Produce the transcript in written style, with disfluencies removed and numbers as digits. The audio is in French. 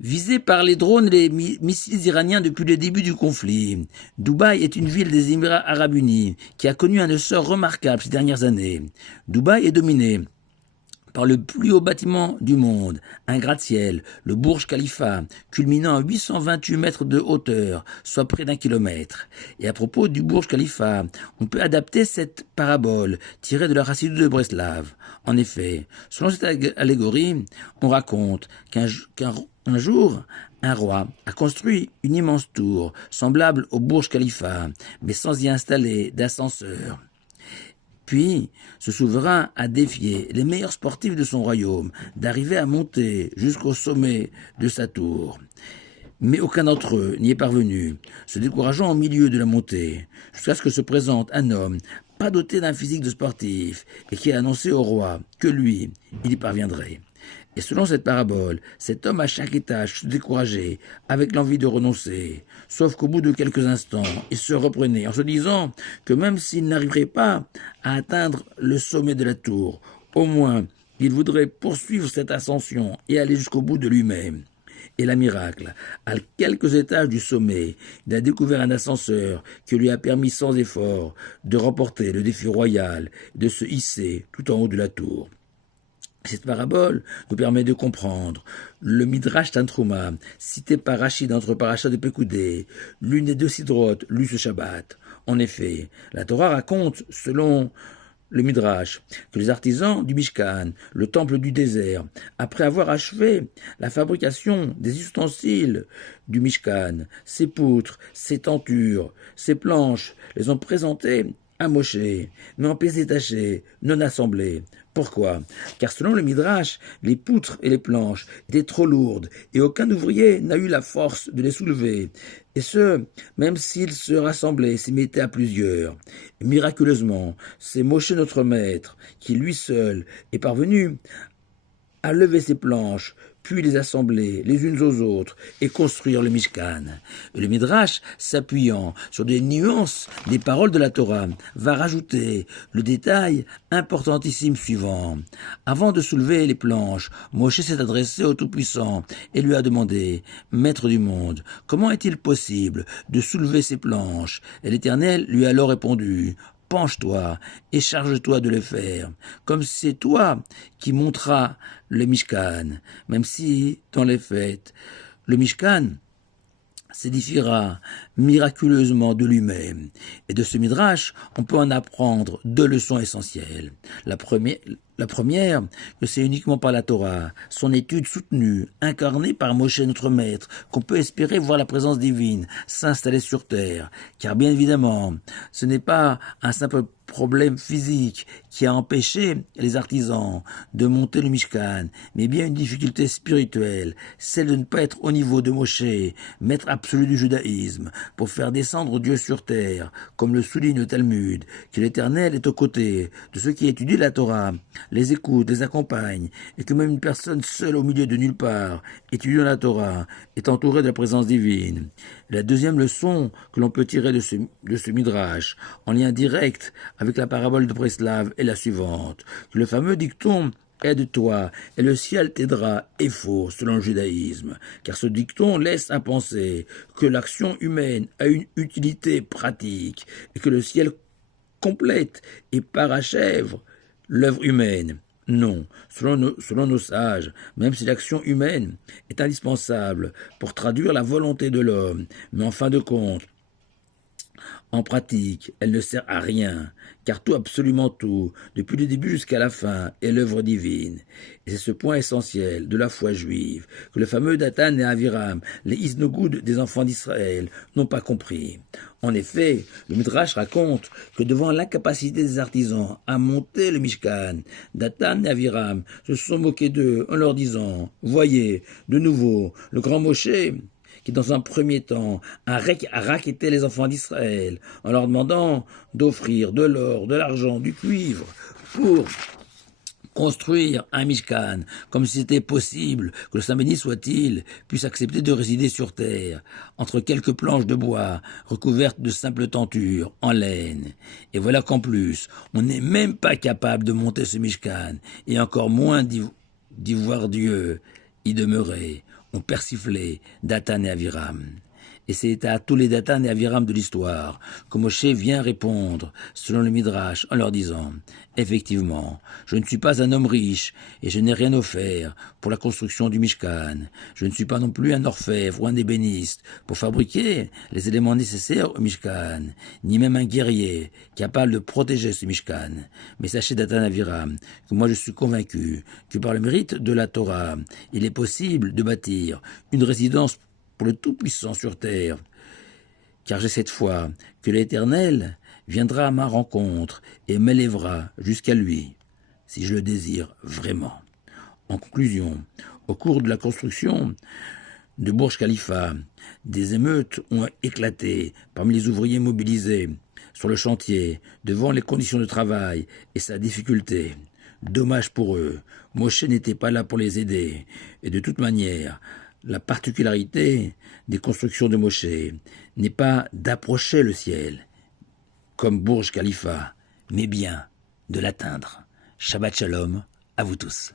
Visée par les drones et les missiles iraniens depuis le début du conflit, Dubaï est une ville des Émirats arabes unis qui a connu un essor remarquable ces dernières années. Dubaï est dominée par le plus haut bâtiment du monde, un gratte-ciel, le Burj Khalifa, culminant à 828 mètres de hauteur, soit près d'un kilomètre. Et à propos du Burj Khalifa, on peut adapter cette parabole tirée de la Chassidut de Breslav. En effet, selon cette allégorie, on raconte qu'un jour, un roi a construit une immense tour, semblable au Burj Khalifa, mais sans y installer d'ascenseur. Puis, ce souverain a défié les meilleurs sportifs de son royaume d'arriver à monter jusqu'au sommet de sa tour. Mais aucun d'entre eux n'y est parvenu, se décourageant au milieu de la montée, jusqu'à ce que se présente un homme pas doté d'un physique de sportif et qui a annoncé au roi que lui, il y parviendrait. Et selon cette parabole, cet homme à chaque étage se décourageait, avec l'envie de renoncer, sauf qu'au bout de quelques instants, il se reprenait en se disant que même s'il n'arriverait pas à atteindre le sommet de la tour, au moins il voudrait poursuivre cette ascension et aller jusqu'au bout de lui-même. Et la miracle, à quelques étages du sommet, il a découvert un ascenseur qui lui a permis sans effort de remporter le défi royal et de se hisser tout en haut de la tour. Cette parabole nous permet de comprendre le Midrash Tantruma, cité par Rachid entre Parashat de Pekoudé, l'une des deux sidrotes lues ce Shabbat. En effet, la Torah raconte, selon le Midrash, que les artisans du Mishkan, le temple du désert, après avoir achevé la fabrication des ustensiles du Mishkan, ses poutres, ses tentures, ses planches, les ont présentés à Moshe, mais en pièces détachées, non assemblées. Pourquoi? Car selon le Midrash, les poutres et les planches étaient trop lourdes et aucun ouvrier n'a eu la force de les soulever. Et ce, même s'ils se rassemblaient, s'y mettaient à plusieurs. Et miraculeusement, c'est Moshe notre maître qui lui seul est parvenu à lever ces planches, puis les assembler les unes aux autres et construire le Mishkan. Et le Midrash, s'appuyant sur des nuances des paroles de la Torah, va rajouter le détail importantissime suivant. Avant de soulever les planches, Moshe s'est adressé au Tout-Puissant et lui a demandé, Maître du monde, comment est-il possible de soulever ces planches? Et l'Éternel lui a alors répondu, penche-toi et charge-toi de le faire, comme c'est toi qui monteras le Mishkan, même si, dans les faits, le Mishkan s'édifiera miraculeusement de lui-même. Et de ce Midrash, on peut en apprendre deux leçons essentielles. La première, que c'est uniquement par la Torah, son étude soutenue, incarnée par Moshe notre maître, qu'on peut espérer voir la présence divine s'installer sur terre. Car bien évidemment, ce n'est pas un simple problème physique qui a empêché les artisans de monter le Mishkan, mais bien une difficulté spirituelle, celle de ne pas être au niveau de Moshe, maître absolu du judaïsme, pour faire descendre Dieu sur terre, comme le souligne le Talmud, que l'Éternel est aux côtés de ceux qui étudient la Torah, les écoutent, les accompagnent, et que même une personne seule au milieu de nulle part, étudiant la Torah, est entourée de la présence divine. La deuxième leçon que l'on peut tirer de ce Midrash, en lien direct avec la parabole de Breslav, est la suivante, que le fameux dicton « Aide-toi, et le ciel t'aidera » est faux selon le judaïsme, car ce dicton laisse à penser que l'action humaine a une utilité pratique, et que le ciel complète et parachève l'œuvre humaine. Non, selon nos sages, même si l'action humaine est indispensable pour traduire la volonté de l'homme, mais en fin de compte, en pratique, elle ne sert à rien, car tout, absolument tout, depuis le début jusqu'à la fin, est l'œuvre divine. Et c'est ce point essentiel de la foi juive que le fameux Dathan et Aviram, les Isnogoud des enfants d'Israël, n'ont pas compris. En effet, le Midrash raconte que devant l'incapacité des artisans à monter le Mishkan, Dathan et Aviram se sont moqués d'eux en leur disant « Voyez, de nouveau, le grand Moshe » qui dans un premier temps a raquetté les enfants d'Israël en leur demandant d'offrir de l'or, de l'argent, du cuivre pour construire un Mishkan, comme si c'était possible que le Saint béni soit-il puisse accepter de résider sur terre, entre quelques planches de bois recouvertes de simples tentures en laine. Et voilà qu'en plus, on n'est même pas capable de monter ce Mishkan, et encore moins d'y voir Dieu y demeurer. ont persiflé Dathan et Aviram. Et c'est à tous les Dathan et Aviram de l'histoire que Moshe vient répondre, selon le Midrash, en leur disant « Effectivement, je ne suis pas un homme riche et je n'ai rien offert pour la construction du Mishkan. Je ne suis pas non plus un orfèvre ou un ébéniste pour fabriquer les éléments nécessaires au Mishkan, ni même un guerrier capable de protéger ce Mishkan. Mais sachez, Dathan et Aviram, que moi je suis convaincu que par le mérite de la Torah, il est possible de bâtir une résidence pour le Tout-Puissant sur terre, car j'ai cette foi que l'Éternel viendra à ma rencontre et m'élèvera jusqu'à lui, si je le désire vraiment. » En conclusion, au cours de la construction de Burj Khalifa, des émeutes ont éclaté parmi les ouvriers mobilisés sur le chantier devant les conditions de travail et sa difficulté. Dommage pour eux, Moshe n'était pas là pour les aider, et de toute manière, la particularité des constructions de Moshe n'est pas d'approcher le ciel, comme Burj Khalifa, mais bien de l'atteindre. Shabbat Shalom à vous tous.